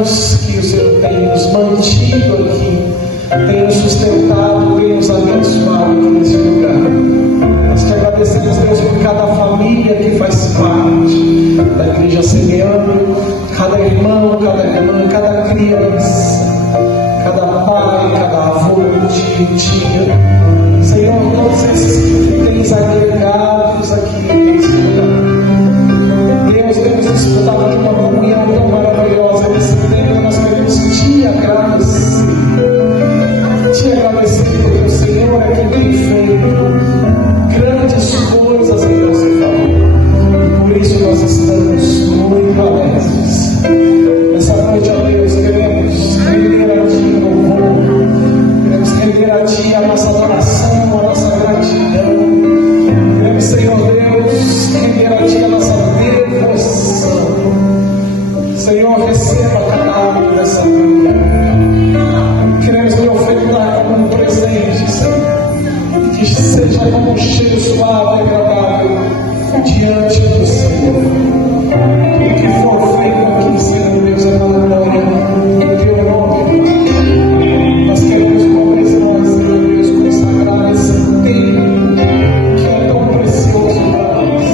declaramos que o Senhor tem nos mantido aqui, tem nos sustentado, tem nos abençoado aqui nesse lugar. Nós te agradecemos, Deus, por cada família que faz parte da igreja semeando, cada irmão, cada irmã, cada criança, cada pai, cada avô, tia. Senhor, todos esses que tens agregados aqui nesse lugar. Deus, temos disputado de uma comunhão tão maravilhosa nesse tempo. Nós queremos te agradecer. Te agradecer porque o Senhor é quem tem feito grandes coisas em nossa família. Por isso nós estamos muito alegres. Nessa noite, ó Deus, queremos render a Ti o louvor. Queremos render a Ti a nossa adoração, a nossa gratidão. Queremos, Senhor Deus, render a Ti a nossa devoção. Senhor, receba cada água dessa vida. Queremos lhe ofertar como um presente, Senhor, que seja como um cheiro suave e agradável diante do Senhor. E que for feito aqui, Senhor Deus, é para a glória do Teu nome. Nós queremos com nós, Senhor Deus, consagrar esse tempo que é tão precioso para nós.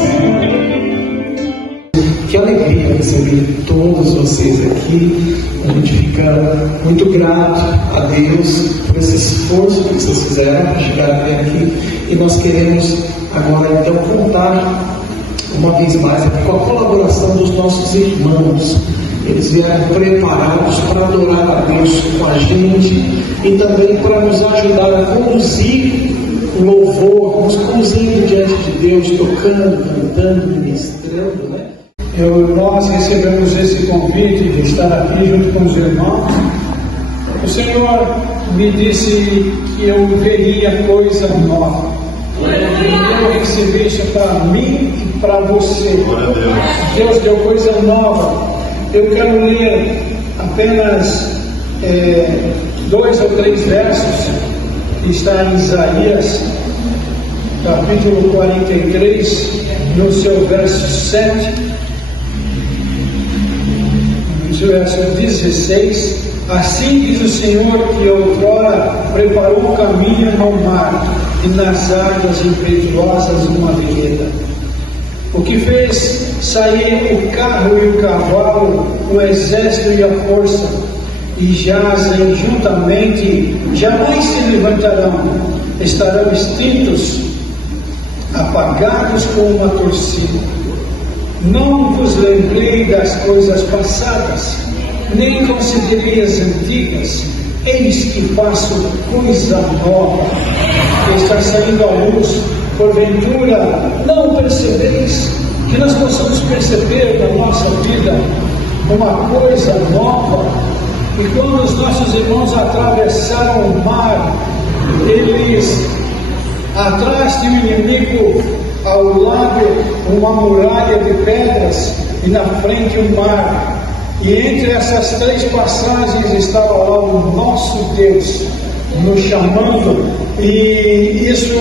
Que alegria receber todos vocês aqui. A gente fica muito grato a Deus por esse esforço que vocês fizeram para chegar até aqui. E nós queremos agora então contar uma vez mais aqui com a colaboração dos nossos irmãos. Eles vieram preparados para adorar a Deus com a gente e também para nos ajudar a conduzir o louvor, nos conduzindo diante de Deus, tocando, cantando, ministrando, né? Nós recebemos esse convite de estar aqui junto com os irmãos. O Senhor me disse que eu veria coisa nova. Eu recebi isso para mim e para você. Deus deu coisa nova. Eu quero ler apenas 2 ou 3 versos que está em Isaías, capítulo 43, no seu verso 7. Verso 16: Assim diz o Senhor que outrora preparou o caminho no mar e nas águas impetuosas uma vereda, o que fez sair o carro e o cavalo, o exército e a força, e jazem juntamente, jamais se levantarão, estarão extintos, apagados como uma torcida. Não vos lembrei das coisas passadas, nem considerei as antigas. Eis que faço coisa nova, que está saindo à luz. Porventura não percebeis? Que nós possamos perceber na nossa vida uma coisa nova. E quando os nossos irmãos atravessaram o mar, eles, atrás de um inimigo, ao lado uma muralha de pedras e na frente o mar, e entre essas 3 passagens estava lá o nosso Deus nos chamando. E isso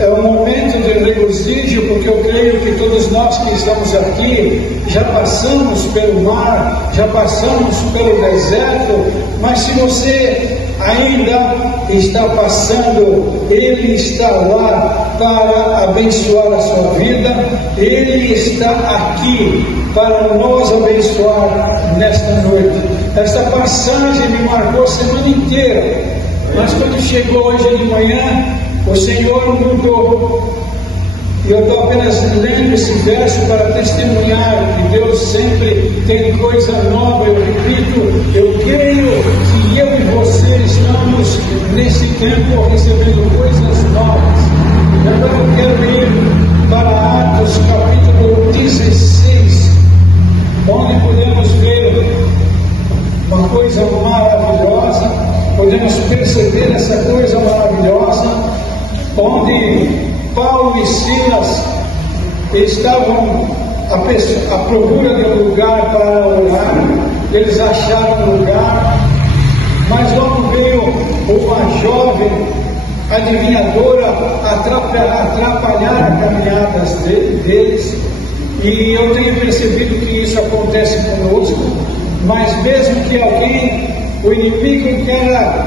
é um momento de regozijo, porque eu creio que todos nós que estamos aqui já passamos pelo mar, já passamos pelo deserto, mas se você ainda está passando, Ele está lá para abençoar a sua vida. Ele está aqui para nos abençoar nesta noite. Esta passagem me marcou a semana inteira, mas quando chegou hoje de manhã, o Senhor mudou. E eu estou apenas lendo esse verso para testemunhar que Deus sempre tem coisa nova. Eu repito, eu creio que eu e você estamos nesse tempo recebendo coisas novas. E agora eu quero ir para Atos capítulo 16, onde podemos ver uma coisa maravilhosa, podemos perceber essa coisa maravilhosa, onde Paulo e Silas estavam à procura de um lugar para orar. Eles acharam um lugar, mas logo veio uma jovem adivinhadora atrapalhar a caminhada deles. E eu tenho percebido que isso acontece conosco. mas mesmo que o inimigo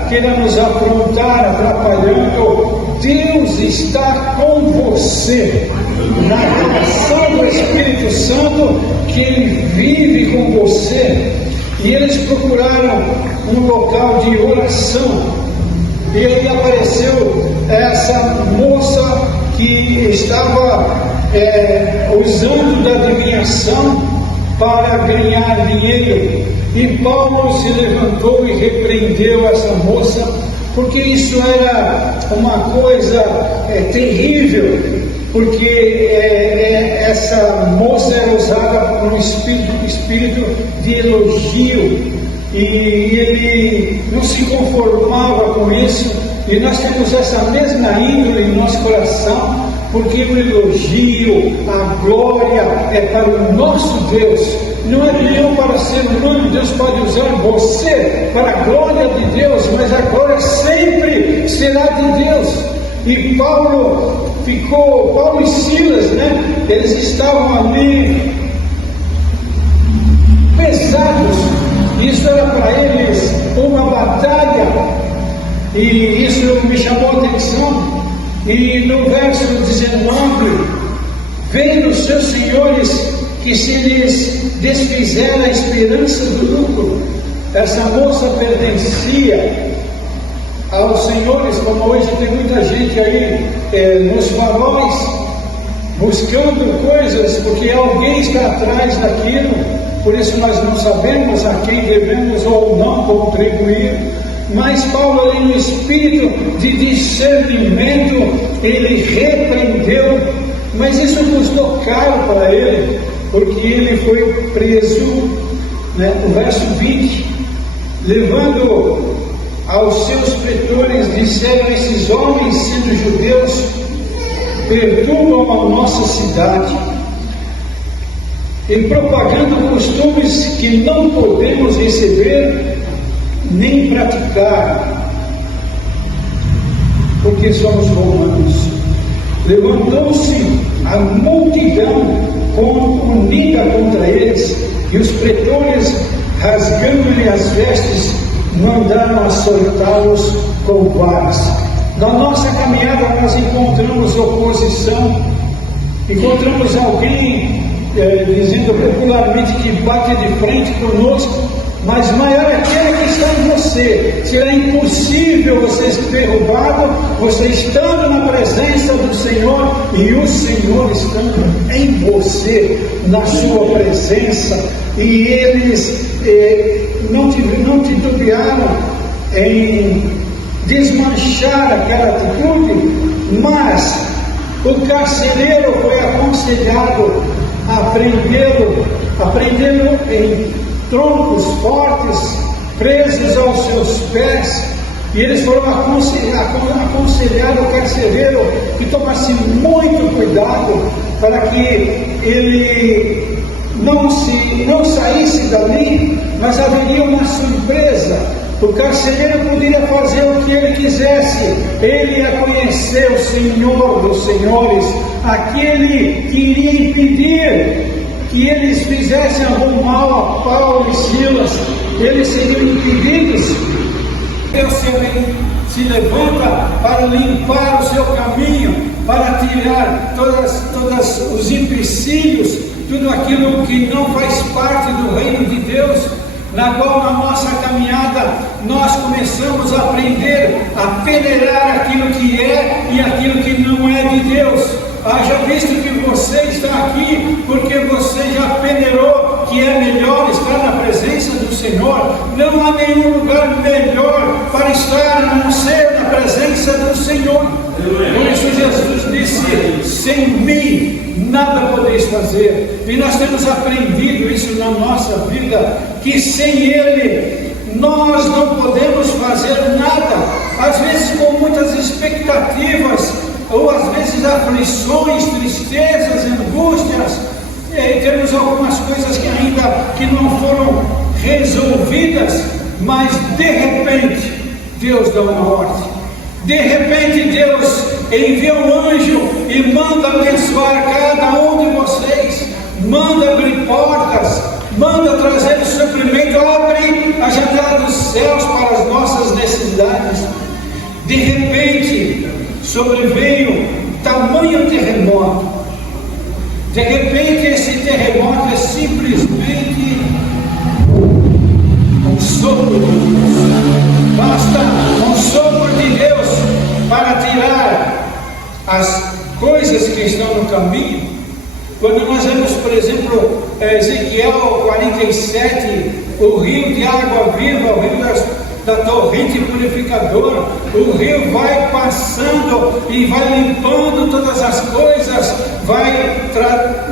queira nos aprontar, atrapalhando, Deus está com você. Na relação do Espírito Santo, que Ele vive com você. E eles procuraram um local de oração. E aí apareceu essa moça que estava usando da adivinhação para ganhar dinheiro. E Paulo se levantou e repreendeu essa moça, porque isso era uma coisa terrível, porque essa moça era usada por um espírito de elogio, e ele não se conformava com isso. E nós temos essa mesma índole em nosso coração, porque o elogio, a glória é para o nosso Deus, não é meu para ser humano. Deus pode usar você para a glória de Deus, mas a glória sempre será de Deus. E Paulo e Silas, eles estavam ali pesados, isso era para eles uma batalha, e isso me chamou a atenção. E no verso 19, vendo seus senhores que se lhes desfizera a esperança do lucro, essa moça pertencia aos senhores, como hoje tem muita gente aí nos faróis, buscando coisas, porque alguém está atrás daquilo, por isso nós não sabemos a quem devemos ou não contribuir. Mas Paulo, ali no espírito de discernimento, ele repreendeu, mas isso custou caro para ele, porque ele foi preso, o verso 20, levando aos seus pretores, disseram: esses homens, sendo judeus, perturbam a nossa cidade, e propagando costumes que não podemos receber nem praticar, porque somos romanos. Levantou-se a multidão unida contra eles, e os pretores, rasgando-lhe as vestes, mandaram açoitá-los com varas. Na nossa caminhada nós encontramos oposição, encontramos alguém dizendo popularmente que bate de frente conosco, mas maior é aquele que está em você. Será impossível você ser derrubado, você estando na presença do Senhor, e o Senhor estando em você, na sua presença. E eles não titubearam em desmanchar aquela atitude, mas o carcereiro foi aconselhado a prendê-lo em troncos fortes, presos aos seus pés, e eles foram aconselhar o carcereiro que tomasse muito cuidado para que ele não saísse dali, mas haveria uma surpresa. O carcereiro poderia fazer o que ele quisesse, ele ia conhecer o Senhor dos Senhores, aquele que iria impedir que eles fizessem algum mal a Paulo e Silas. Eles seriam impedidos. Deus se levanta para limpar o seu caminho, para tirar todos os empecilhos, tudo aquilo que não faz parte do reino de Deus, na qual na nossa caminhada nós começamos a aprender a peneirar aquilo que é e aquilo que não é de Deus. Haja visto que você está aqui porque você já peneirou que é melhor estar na presença do Senhor. Não há nenhum lugar melhor para estar a não ser na presença do Senhor. Por isso Jesus disse: sem mim nada podeis fazer. E nós temos aprendido isso na nossa vida, que sem Ele nós não podemos fazer nada. Às vezes com muitas expectativas, ou às vezes aflições, tristezas, angústias, e temos algumas coisas que ainda não foram resolvidas, mas de repente Deus dá uma ordem, de repente Deus envia um anjo e manda abençoar cada um de vocês, manda abrir portas, manda trazer o suprimento, abre a janela dos céus para as nossas necessidades. De repente, sobreveio tamanho terremoto. De repente, esse terremoto é simplesmente um sopro de Deus. Basta um sopro de Deus para tirar as coisas que estão no caminho. Quando nós vemos, por exemplo, Ezequiel 47, o rio de água viva, o rio da torrente purificadora, o rio vai passando e vai limpando todas as coisas, vai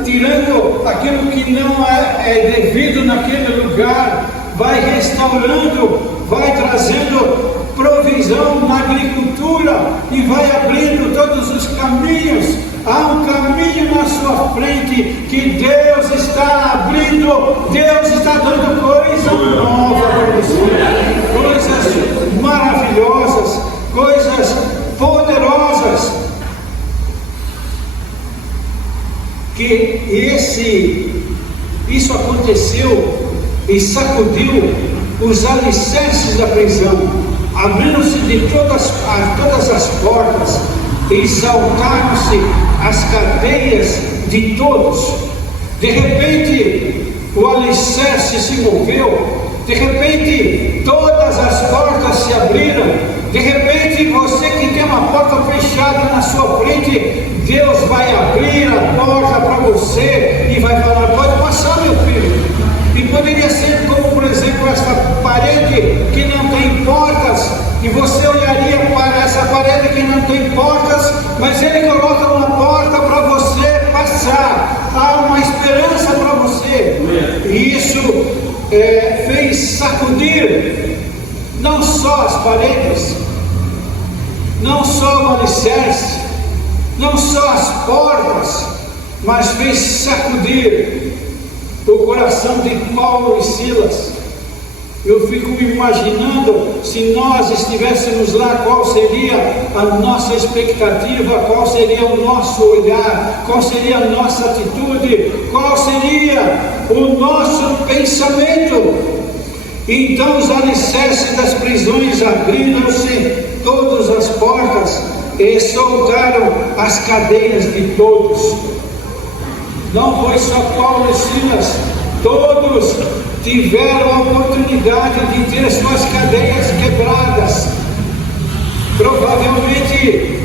tirando aquilo que não é devido naquele lugar, vai restaurando, vai trazendo provisão na agricultura e vai abrindo todos os caminhos. Há um caminho na sua frente que Deus está abrindo, Deus está dando coisa nova para você, coisas maravilhosas, coisas poderosas. Isso aconteceu e sacudiu os alicerces da prisão, abrindo-se de todas as portas, e saltaram-se as cadeias de todos. De repente, o alicerce se moveu, de repente, todas as portas se abriram, de repente, você que tem uma porta fechada na sua frente, Deus vai abrir a porta para você e vai falar: pode passar, meu filho. E poderia ser como, por exemplo, esta parede que não tem portas, e você olharia para essa parede que não tem portas, mas Ele coloca uma porta para você passar. Há uma esperança para você. E isso fez sacudir não só as paredes, não só o alicerce, não só as portas, mas fez sacudir o coração de Paulo e Silas. Eu fico imaginando, se nós estivéssemos lá, qual seria a nossa expectativa, qual seria o nosso olhar, qual seria a nossa atitude, qual seria o nosso pensamento. Então os alicerces das prisões abriram-se, todas as portas, e soltaram as cadeias de todos. Não foi só Paulo e Silas, todos tiveram a oportunidade de ter suas cadeias quebradas. Provavelmente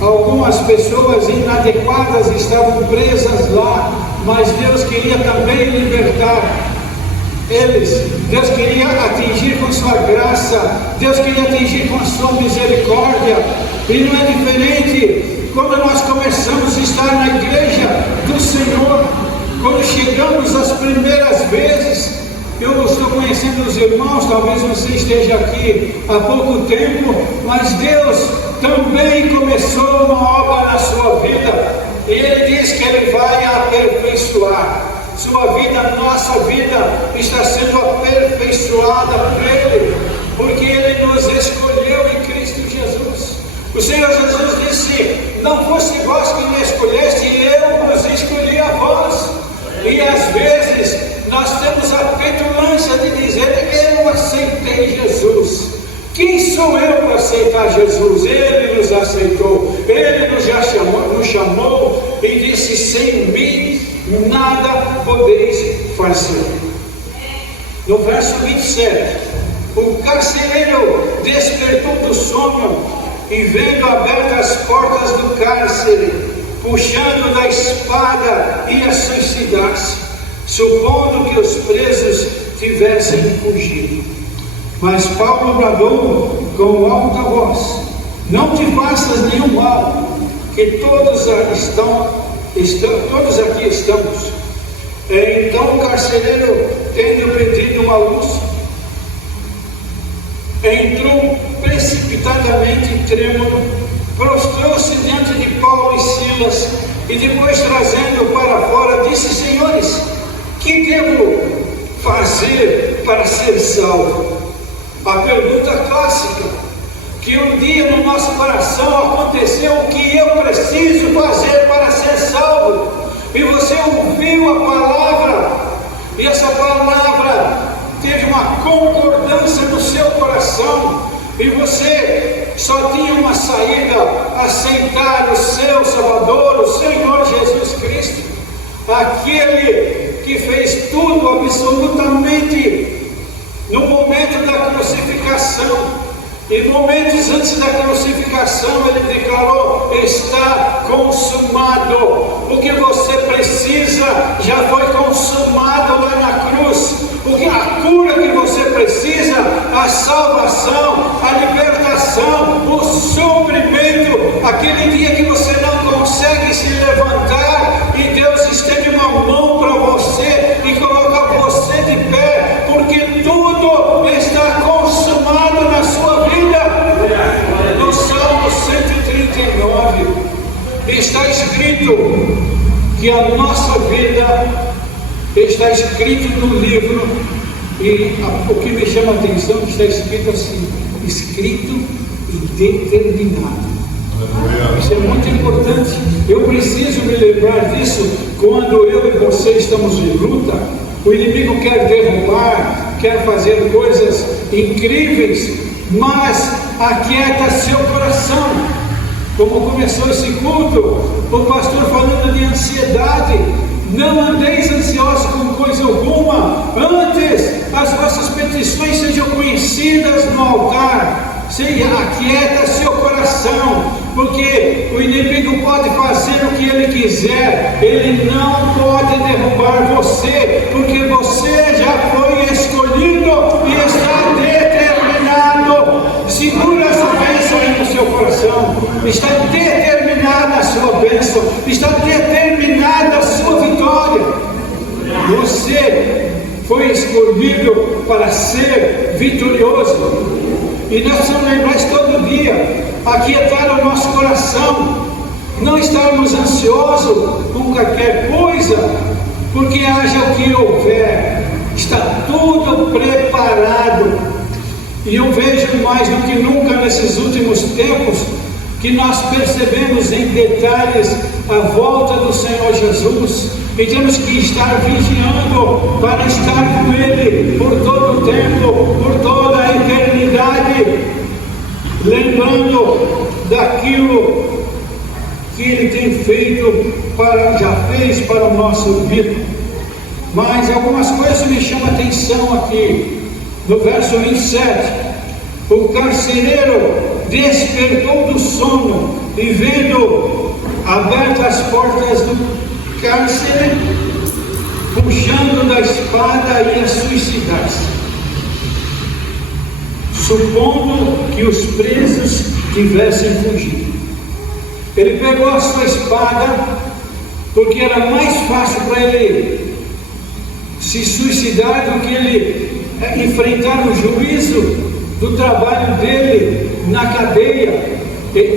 algumas pessoas inadequadas estavam presas lá, mas Deus queria também libertar eles. Deus queria atingir com sua graça, Deus queria atingir com a sua misericórdia. E não é diferente quando nós começamos a estar na igreja do Senhor. Quando chegamos as primeiras vezes, eu estou conhecendo os irmãos, talvez você esteja aqui há pouco tempo, mas Deus também começou uma obra na sua vida, e Ele diz que Ele vai aperfeiçoar sua vida. Nossa vida está sendo aperfeiçoada por Ele, porque Ele nos escolheu em Cristo Jesus. O Senhor Jesus disse: não fosse vós que me escolheste, eu vos escolhi a vós. E às vezes nós temos a petulância de dizer: eu aceitei Jesus. Quem sou eu para aceitar Jesus? Ele nos aceitou, Ele nos chamou e disse: sem mim nada podeis fazer. No verso 27, o carcereiro despertou do sono e, vendo abertas as portas do cárcere, puxando da espada, ia suicidar-se, supondo que os presos tivessem fugido. Mas Paulo bradou com alta voz: não te faças nenhum mal, que todos aqui estamos. Então o carcereiro, tendo pedido uma luz, entrou precipitadamente trêmulo, prostrou-se diante de Paulo e Silas, e depois, trazendo para fora, disse: senhores, que devo fazer para ser salvo? A pergunta clássica, que um dia no nosso coração aconteceu: o que eu preciso fazer para ser salvo? E você ouviu a palavra e essa palavra teve uma concordância no seu coração, e você só tinha uma saída: aceitar o seu Salvador, o Senhor Jesus Cristo, aquele que fez tudo absolutamente no momento da crucificação. E momentos antes da crucificação ele declarou: está consumado. O que você precisa já foi consumado lá na cruz. A cura que você precisa, a salvação, a libertação, o suprimento, aquele dia que você não consegue se levantar e Deus estende uma mão para você e coloca você de pé, porque tudo está consumado na sua vida. No Salmo 139 está escrito que a nossa vida está escrito no livro, e o que me chama a atenção está escrito assim: escrito e determinado. Isso é muito importante. Eu preciso me lembrar disso quando eu e você estamos em luta. O inimigo quer derrubar, quer fazer coisas incríveis, mas aquieta seu coração. Como começou esse culto, o pastor falando de ansiedade: não andeis ansiosos com coisa alguma, antes as vossas petições sejam conhecidas no altar. Aquieta seu coração, porque o inimigo pode fazer o que ele quiser, ele não pode derrubar você, porque você já foi escolhido e está determinado. Segura essa bênção aí no seu coração. Está determinada a sua bênção, está determinada a sua vitória. Você foi escolhido para ser vitorioso. E nós precisamos lembrar isso todo dia, aquietar o nosso coração, não estarmos ansiosos com qualquer coisa, porque haja o que houver, está tudo preparado. E eu vejo mais do que nunca nesses últimos tempos, que nós percebemos em detalhes a volta do Senhor Jesus, e temos que estar vigiando para estar com Ele por todo o tempo, por toda a eternidade, lembrando daquilo que Ele tem feito, já fez para o nosso vida. Mas algumas coisas me chamam a atenção aqui, no verso 27, o carcereiro despertou do sono e, vendo abertas as portas do cárcere, puxando da espada, ia suicidar-se, supondo que os presos tivessem fugido. Ele pegou a sua espada, porque era mais fácil para ele se suicidar do que ele enfrentar o juízo do trabalho dele na cadeia.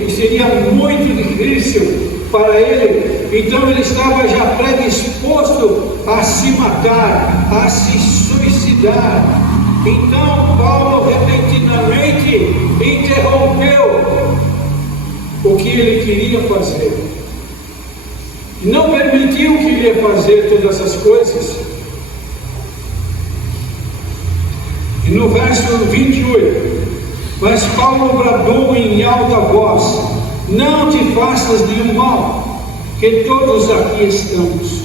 Seria muito difícil para ele. Então ele estava já predisposto a se matar, a se suicidar. Então Paulo repentinamente interrompeu o que ele queria fazer, não permitiu que ele ia fazer todas essas coisas. E no verso 28, mas Paulo bradou em alta voz: não te faças nenhum mal, que todos aqui estamos.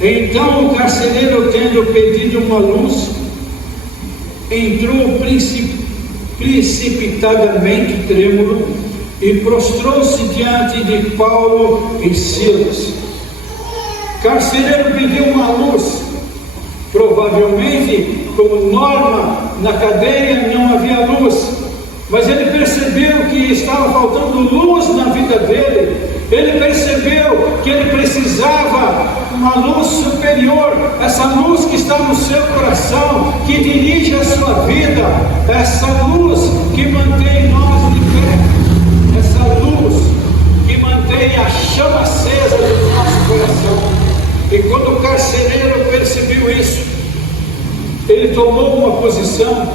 Então o carcereiro, tendo pedido uma luz, entrou precipitadamente trêmulo e prostrou-se diante de Paulo e Silas. O carcereiro pediu uma luz. Provavelmente, como norma na cadeia, não havia luz, mas ele percebeu que estava faltando luz na vida dele. Ele percebeu que ele precisava uma luz superior, essa luz que está no seu coração, que dirige a sua vida, essa luz que mantém nós de pé, essa luz que mantém a chama acesa do nosso coração. E quando o carcereiro percebeu isso, ele tomou uma posição,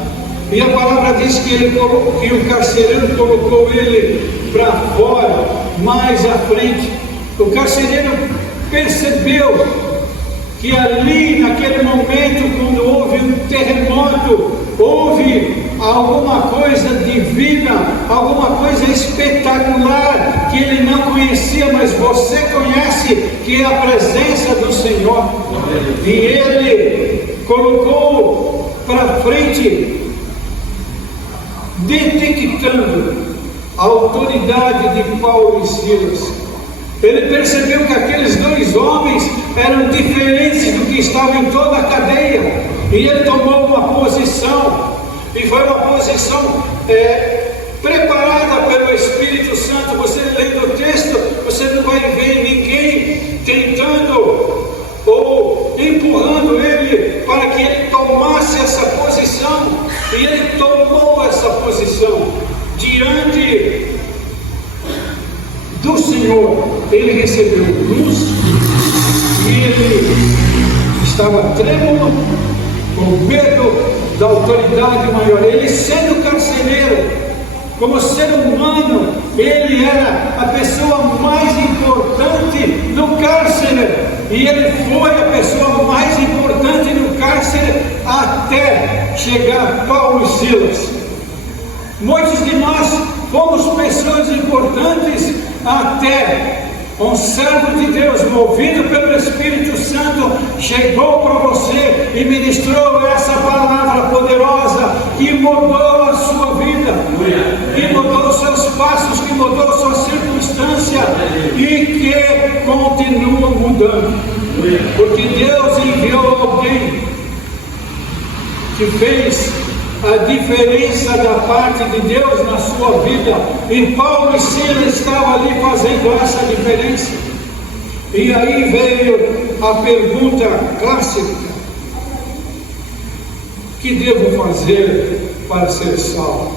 e a palavra diz que o carcereiro colocou ele para fora, mais à frente. O carcereiro percebeu que ali, naquele momento, quando houve um terremoto, houve alguma coisa divina, alguma coisa espetacular que ele não conhecia, mas você conhece, que é a presença do Senhor. E ele colocou para frente, detectando a autoridade de Paulo e Silas. Ele percebeu que aqueles dois homens eram diferentes do que estava em toda a cadeia, e ele tomou uma posição, e foi uma posição preparada pelo Espírito Santo. Você lendo o texto, você não vai ver ninguém tentando ou empurrando ele para que ele tomasse essa posição, e ele tomou essa posição diante do Senhor. Ele recebeu luz e ele estava trêmulo, com medo da autoridade maior. Ele, sendo carcereiro, como ser humano, ele era a pessoa mais importante no cárcere, e ele foi a pessoa mais importante no cárcere até chegar Paulo e Silas. Muitos de nós fomos pessoas importantes até um servo de Deus, movido pelo Espírito Santo, chegou para você e ministrou essa palavra poderosa que mudou a sua vida, que mudou os seus passos, que mudou a sua circunstância e que continua mudando, porque Deus enviou alguém que fez a diferença da parte de Deus na sua vida, e Paulo e Silas estavam ali fazendo essa diferença. E aí veio a pergunta clássica: o que devo fazer para ser salvo?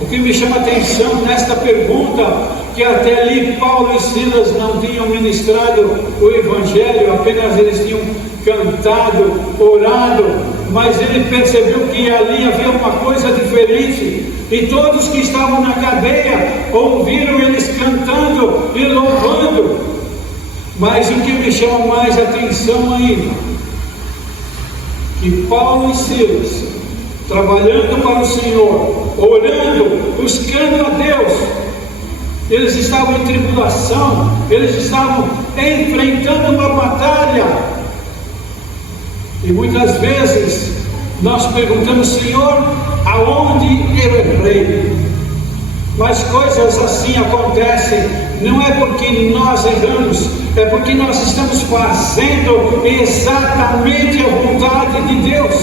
O que me chama a atenção nesta pergunta, que até ali Paulo e Silas não tinham ministrado o Evangelho, apenas eles tinham cantado, orado, mas ele percebeu que ali havia uma coisa diferente, e todos que estavam na cadeia ouviram eles cantando e louvando. Mas o que me chama mais atenção ainda, que Paulo e Silas, trabalhando para o Senhor, orando, buscando a Deus, eles estavam em tribulação, eles estavam enfrentando uma batalha. E muitas vezes nós perguntamos: Senhor, aonde eu errei? Mas coisas assim acontecem, não é porque nós erramos, é porque nós estamos fazendo exatamente a vontade de Deus.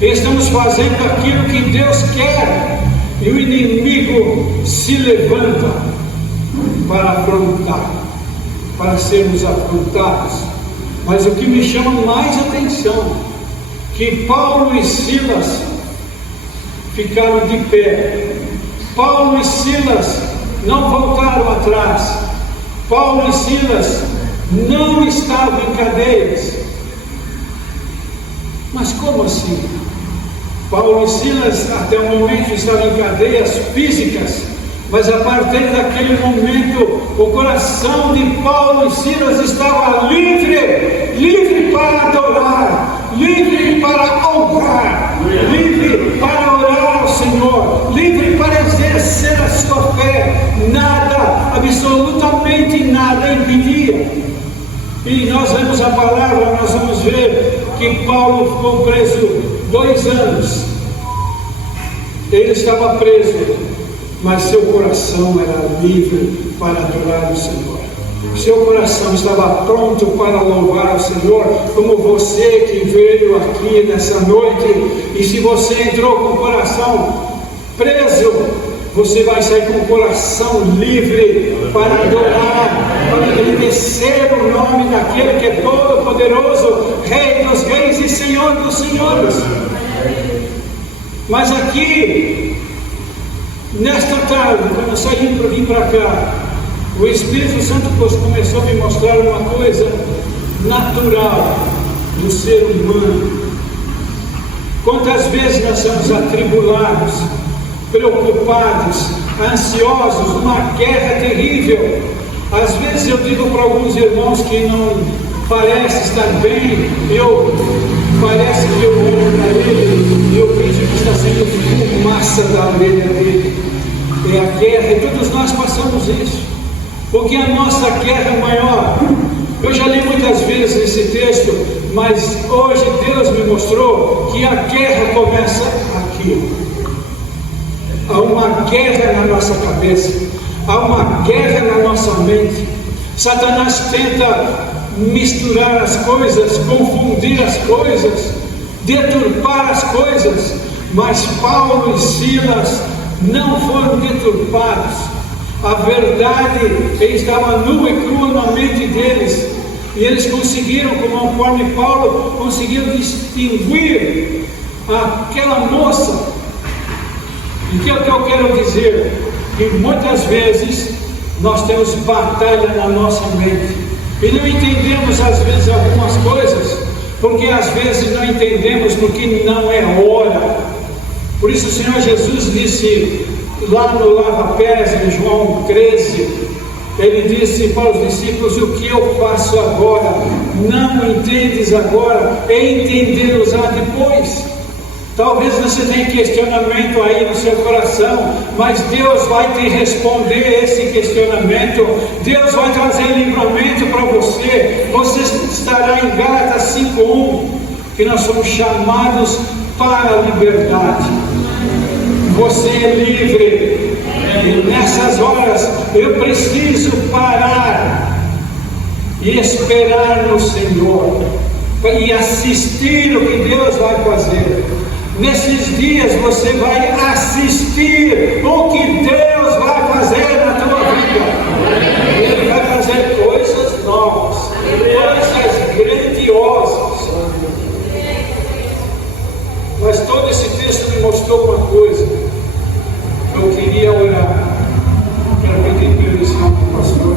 Estamos fazendo aquilo que Deus quer, e o inimigo se levanta para afrontar, para sermos afrontados. Mas o que me chama mais atenção, que Paulo e Silas ficaram de pé. Paulo e Silas não voltaram atrás. Paulo e Silas não estavam em cadeias. Mas como assim? Paulo e Silas até o momento estavam em cadeias físicas, mas a partir daquele momento o coração de Paulo e Silas estava livre, livre para adorar, livre para honrar, livre para orar ao Senhor, livre para exercer a sua fé. Nada, absolutamente nada impedia. E nós vemos a palavra, nós vamos ver que Paulo ficou preso 2 anos. Ele estava preso, mas seu coração era livre para adorar o Senhor. Seu coração estava pronto para louvar o Senhor, como você que veio aqui nessa noite. E se você entrou com o coração preso, você vai sair com o coração livre para adorar, para agradecer o nome daquele que é todo poderoso, Rei dos reis e Senhor dos senhores. Mas aqui, nesta tarde, quando eu saí para vir para cá, o Espírito Santo começou a me mostrar uma coisa natural do ser humano. Quantas vezes nós somos atribulados, preocupados, ansiosos, numa guerra terrível. Às vezes eu digo para alguns irmãos que não parece estar bem, parece que eu olho para ele e eu vejo que está sendo fumaça da orelha dele. É a guerra, e todos nós passamos isso, porque a nossa guerra é maior. Eu já li muitas vezes esse texto, mas hoje Deus me mostrou que a guerra começa aqui. Há uma guerra na nossa cabeça, há uma guerra na nossa mente. Satanás tenta misturar as coisas, confundir as coisas, deturpar as coisas, mas Paulo e Silas não foram deturpados. A verdade estava nua e crua na mente deles, e eles conseguiram, conforme Paulo conseguiu distinguir aquela moça. E o que eu quero dizer? Que muitas vezes nós temos batalha na nossa mente e não entendemos às vezes algumas coisas, porque às vezes não entendemos porque não é hora. Por isso o Senhor Jesus disse lá no lava-pés, em João 13, ele disse para os discípulos: o que eu faço agora, não entendes agora, entenderás depois. Talvez você tenha questionamento aí no seu coração, mas Deus vai te responder esse questionamento. Deus vai trazer livramento para você. Você estará em Gálatas 5:1, que nós somos chamados para a liberdade. Você é livre. E nessas horas eu preciso parar e esperar no Senhor e assistir o que Deus vai fazer. Nesses dias você vai assistir o que Deus vai fazer na tua vida. Ele vai fazer coisas novas, coisas grandiosas. Mas todo esse texto me mostrou uma coisa. Eu queria orar. Quero pedir permissão para o pastor.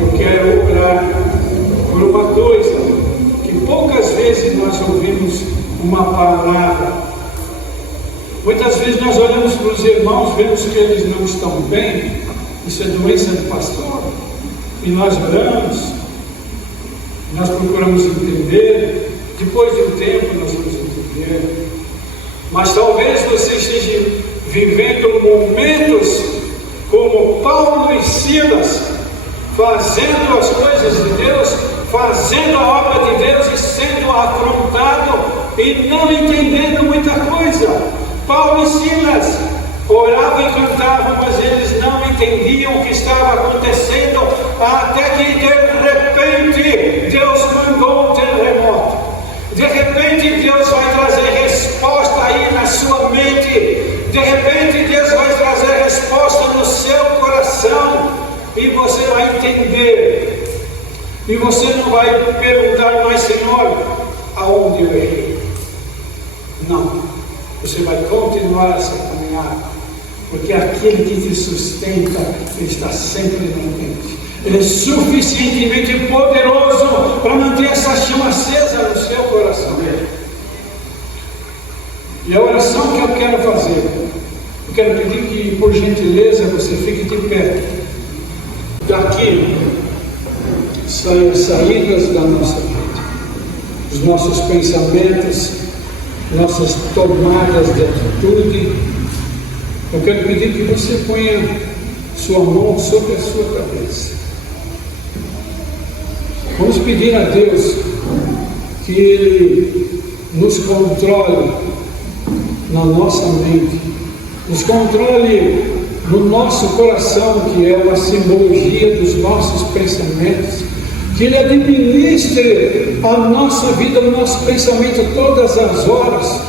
Eu quero orar por uma coisa que poucas vezes nós ouvimos uma palavra. Muitas vezes nós olhamos para os irmãos, vemos que eles não estão bem. Isso é doença de pastor. E nós oramos, nós procuramos entender. Depois de um tempo nós vamos entender. Mas talvez você esteja vivendo momentos como Paulo e Silas, fazendo as coisas de Deus, fazendo a obra de Deus e sendo afrontado e não entendendo muita coisa. Paulo e Silas oravam e cantavam, mas eles não entendiam o que estava acontecendo, até que de repente Deus mandou um terremoto. De repente Deus vai trazer resposta aí na sua mente. De repente Deus vai trazer resposta no seu coração e você vai entender. E você não vai perguntar mais: Senhor, aonde eu errei? Não. Você vai continuar essa caminhada, porque aquele que te sustenta está sempre na mente. Ele é suficientemente poderoso para manter essa chama acesa no seu coração. E a oração que eu quero fazer, eu quero pedir que, por gentileza, você fique de pé. Daqui são as saídas da nossa vida, os nossos pensamentos, nossas tomadas de atitude. Eu quero pedir que você ponha sua mão sobre a sua cabeça. Vamos pedir a Deus que Ele nos controle na nossa mente, nos controle no nosso coração, que é uma simbologia dos nossos pensamentos, que Ele administre a nossa vida, o nosso pensamento todas as horas,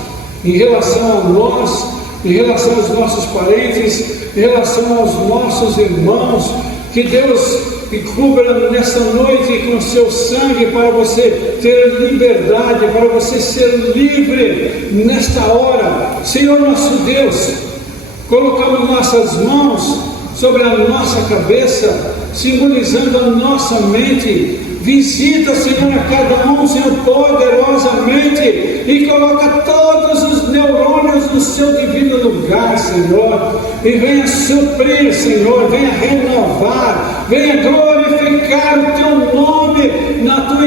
em relação a nós, em relação aos nossos parentes, em relação aos nossos irmãos. Que Deus me cubra nessa noite com o seu sangue, para você ter liberdade, para você ser livre nesta hora. Senhor nosso Deus, colocamos nossas mãos sobre a nossa cabeça, simbolizando a nossa mente. Visita, Senhor, a cada um, Senhor, poderosamente, e coloca todos os neurônios no seu devido lugar, Senhor, e venha suprir, Senhor, venha renovar, venha glorificar o Teu nome na Tua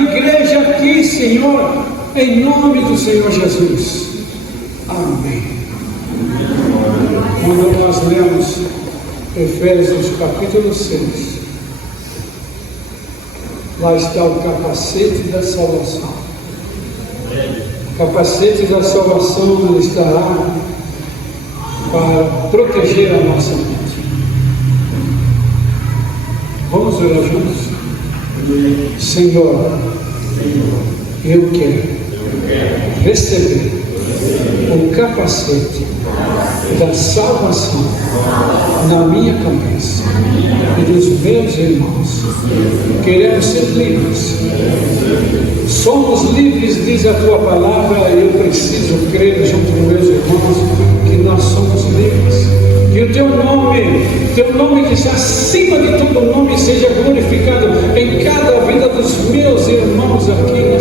Senhor, em nome do Senhor Jesus. Amém. Quando nós lemos Efésios capítulo 6, lá está o capacete da salvação. O capacete da salvação estará para proteger a nossa mente. Vamos orar juntos? Senhor, eu quero receber o capacete da salvação na minha cabeça e dos meus irmãos. Queremos ser livres. Somos livres, diz a tua palavra, e eu preciso crer junto com meus irmãos que nós somos livres. Que o teu nome que está acima de todo nome, seja glorificado em cada vida dos meus irmãos aqui